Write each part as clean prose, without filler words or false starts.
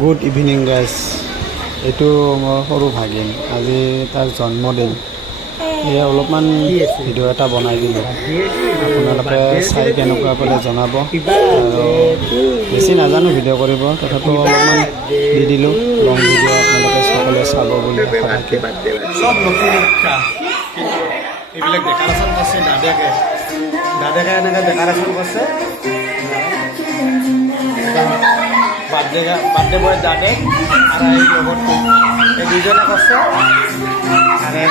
Good evening guys. এইটো মোৰ সৰু ভাগিন, আজি তাৰ জন্মদিন। এয়া অলপমান ভিডিঅ' এটা বনাই দিলোঁ, আপোনালোকে চাই কেনেকুৱা পালে জনাব। আৰু বেছি নাজানো ভিডিঅ' কৰিব, তথাপিও অলপমান দি দিলোঁ লং ভিডিঅ', আপোনালোকে সকলোৱে চাব বুলি আশা ৰাখি। সব নতুন শিক্ষা, কিন্তু এইবিলাক ডেকাৰেশ্যন কৰিছে দাদাকে এনেকৈ ডেকাৰেশ্যন কৰিছে। বাৰ্থডে বয় দাদে আৰু এই লগৰটো এই দুজনে কৰিছে। আৰু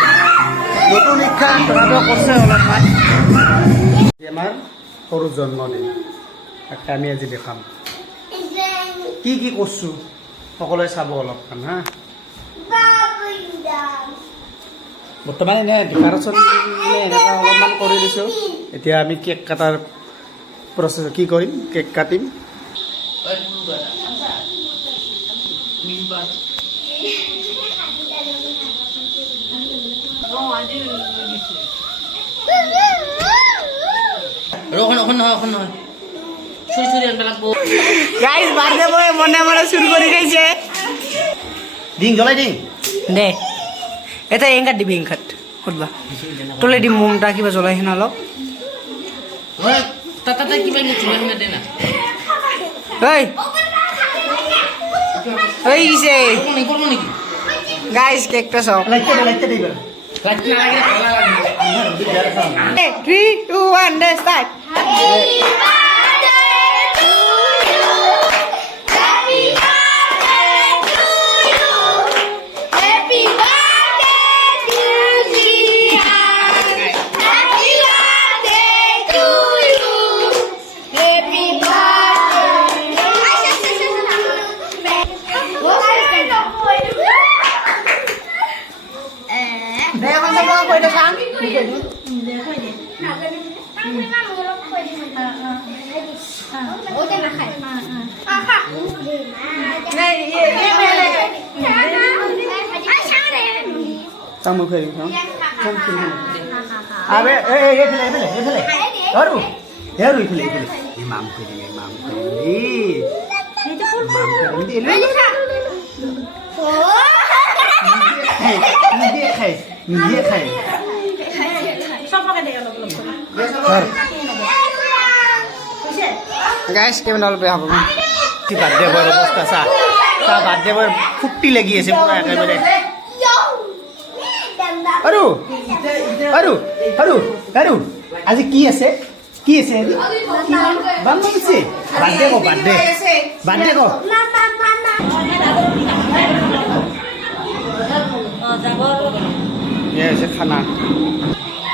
নতুন শিক্ষা দাদা কৰিছে অলপমান। আমাৰ সৰু জন্মদিন, তাকে আমি আজি দেখাম কি কি কৰিছোঁ, সকলোৱে চাব অলপমান হা। বৰ্তমান এনে ডেকাৰেশ্যন এনেকুৱা অলপমান কৰি দিছোঁ। এতিয়া আমি কেক কাটাৰ প্ৰচেছ কি কৰিম, কেক কাটিম। গাইজ বাৰ্থডে বয় মনে মনে চুৰ কৰি খাইছে। ডিং জ্বলাই দিম দে এটা এংকাত দিবি, এংকাত সুধবা তোলে দিম মোমটা কিবা জ্বলাই সেনা অলপ। গাইজ কেকটা চাওক। 3, 3, 2, 1 দে start. Tao mới khơi không? Không khơi. À bé, ê, Aduh, ya lu khơi. Imam khơi. Imam khơi. Dia khơi. Guys কেমন অল্প হ'ব বাৰ্থডে বয়ৰ অৱস্থা চা, বাৰ্থডে বয়ৰ ফুৰ্তি লাগি আছে পুৰা একেবাৰে। আৰু আজি কি আছে আজি বাৰ্থডে ক খানা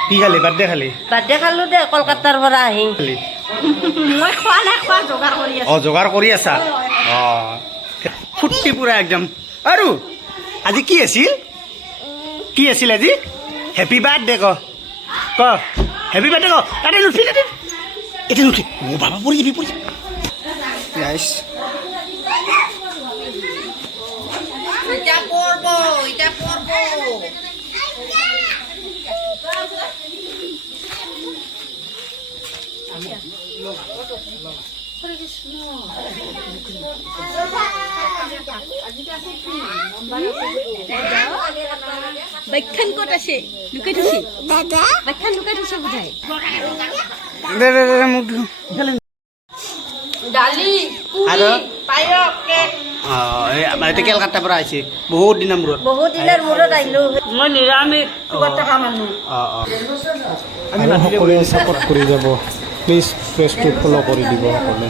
কি খালি? বাৰ্থডে খালো দে, কলকাতাৰ পৰা আহি। মই খোৱা নাই, যোগাৰ কৰি আছো। যোগাৰ কৰি আছা? ফুৰ্তি পুৰা একদম। আৰু আজি কি আছিল আজি? হেপী বাৰ্থডে ক হেপী বাৰ্থডে ক। তাতে নুঠি এতিয়া নুঠি বাবা পৰি যাবি। গাইজ বাইকখন ক'ত আছে? লুকাই থৈছে দাদা, বাইকখন লুকাই থৈছে বুজাই। মোক দালি, পুৰি, পায়স, কেক। আমাৰ এতিয়া কেলকাতাৰ পৰা আহিছে বহুত দিনৰ মূৰত। আহিলো। মই নিৰামিষ থকা মানুহ। আৰু সকলোৱে ছাপোৰ্ট কৰি যাব, প্লিজ পেজটো ফ'ল' কৰি দিব সকলোৱে।